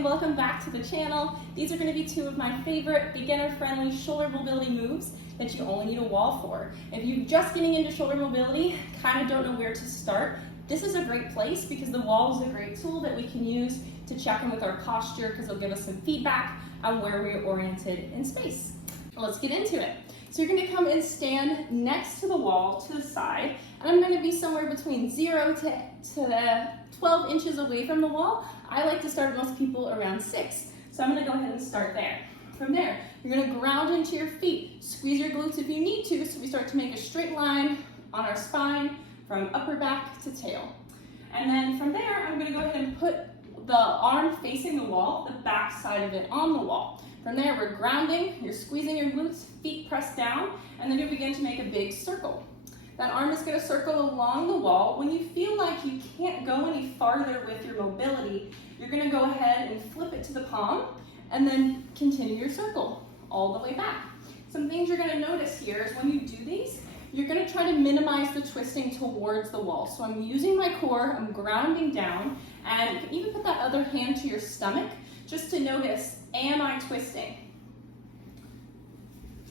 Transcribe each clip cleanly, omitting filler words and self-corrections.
and welcome back to the channel. These are going to be two of my favorite beginner-friendly shoulder mobility moves that you only need a wall for. If you're just getting into shoulder mobility, kind of don't know where to start, this is a great place because the wall is a great tool that we can use to check in with our posture because it'll give us some feedback on where we're oriented in space. Let's get into it. So you're going to come and stand next to the wall to the side, and I'm going to be somewhere between 0 to 12 inches away from the wall. I like to start most people around 6, so I'm going to go ahead and start there. From there, you're going to ground into your feet. Squeeze your glutes if you need to, so we start to make a straight line on our spine from upper back to tail. And then from there, I'm going to go ahead and put the arm facing the wall, the back side of it on the wall. From there, we're grounding, you're squeezing your glutes, feet pressed down, and then you begin to make a big circle. That arm is going to circle along the wall. When you feel like you can't go any farther with your mobility, you're going to go ahead and flip it to the palm, and then continue your circle all the way back. Some things you're going to notice here is when you do these, you're going to try to minimize the twisting towards the wall. So I'm using my core, I'm grounding down, and you can even put that other hand to your stomach just to notice, am I twisting?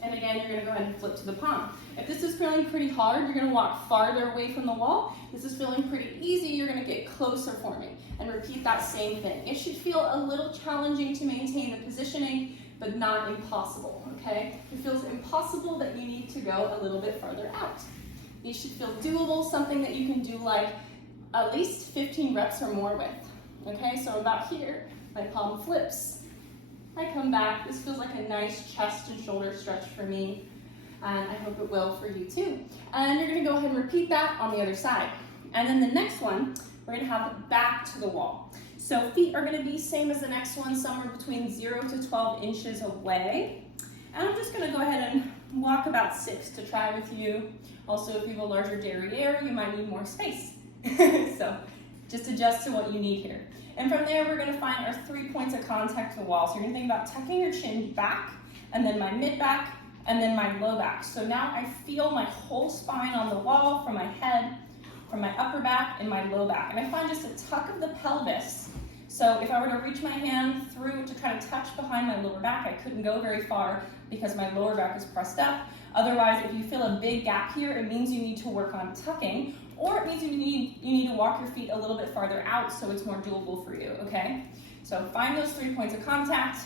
And again, you're going to go ahead and flip to the palm. If this is feeling pretty hard, you're going to walk farther away from the wall. This is feeling pretty easy, you're going to get closer for me and repeat that same thing. It should feel a little challenging to maintain the positioning, but not impossible, okay? If it feels impossible, that you need to go a little bit further out. These should feel doable, something that you can do like at least 15 reps or more with, okay? So about here, my palm flips. I come back. This feels like a nice chest and shoulder stretch for me, and I hope it will for you too. And you're going to go ahead and repeat that on the other side. And then the next one, we're going to have back to the wall. So feet are going to be same as the next one, somewhere between 0 to 12 inches away. And I'm just going to go ahead and walk about 6 to try with you. Also, if you have a larger derriere, you might need more space. So just adjust to what you need here. And from there, we're going to find our 3 points of contact to the wall. So you're going to think about tucking your chin back, and then my mid back, and then my low back. So now I feel my whole spine on the wall, from my head, from my upper back, and my low back. And I find just a tuck of the pelvis. So if I were to reach my hand through to try to touch behind my lower back, I couldn't go very far because my lower back is pressed up. Otherwise, if you feel a big gap here, it means you need to work on tucking, or it means you need to walk your feet a little bit farther out so it's more doable for you, okay? So find those 3 points of contact,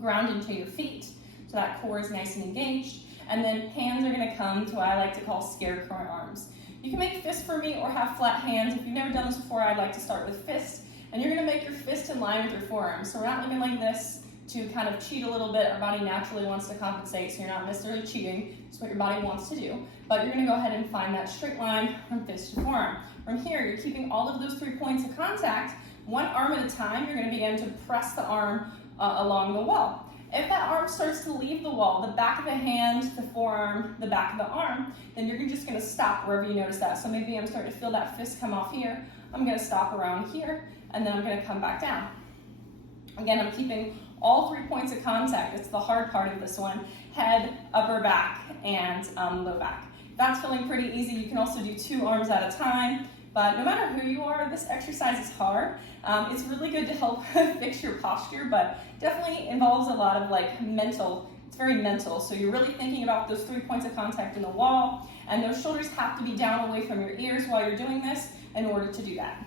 ground into your feet so that core is nice and engaged, and then hands are going to come to what I like to call scarecrow arms. You can make fists for me or have flat hands. If you've never done this before, I'd like to start with fists, and you're going to make your fist in line with your forearms. So we're not looking like this to kind of cheat a little bit. Our body naturally wants to compensate, so you're not necessarily cheating. It's what your body wants to do. But you're going to go ahead and find that straight line from fist to forearm. From here, you're keeping all of those 3 points of contact. One arm at a time, you're going to begin to press the arm along the wall. If that arm starts to leave the wall, the back of the hand, the forearm, the back of the arm, then you're just going to stop wherever you notice that. So maybe I'm starting to feel that fist come off here. I'm going to stop around here, and then I'm going to come back down. Again, I'm keeping all 3 points of contact. It's the hard part of this one: head, upper back, and low back. That's feeling pretty easy. You can also do 2 arms at a time, but no matter who you are, this exercise is hard. It's really good to help fix your posture, but definitely involves a lot of like mental. It's very mental, so you're really thinking about those 3 points of contact in the wall, and those shoulders have to be down away from your ears while you're doing this in order to do that.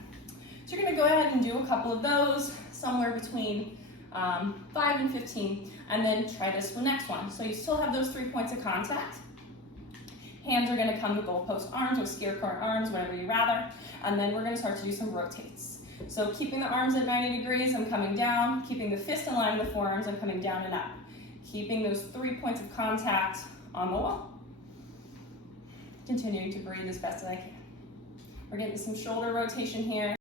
So you're going to go ahead and do a couple of those, somewhere between 5 and 15, and then try this next one. So you still have those 3 points of contact. Hands are going to come to goalpost arms or scarecrow arms, whatever you rather, and then we're going to start to do some rotates. So keeping the arms at 90 degrees, I'm coming down. Keeping the fist in line with the forearms, I'm coming down and up. Keeping those 3 points of contact on the wall. Continuing to breathe as best as I can. We're getting some shoulder rotation here.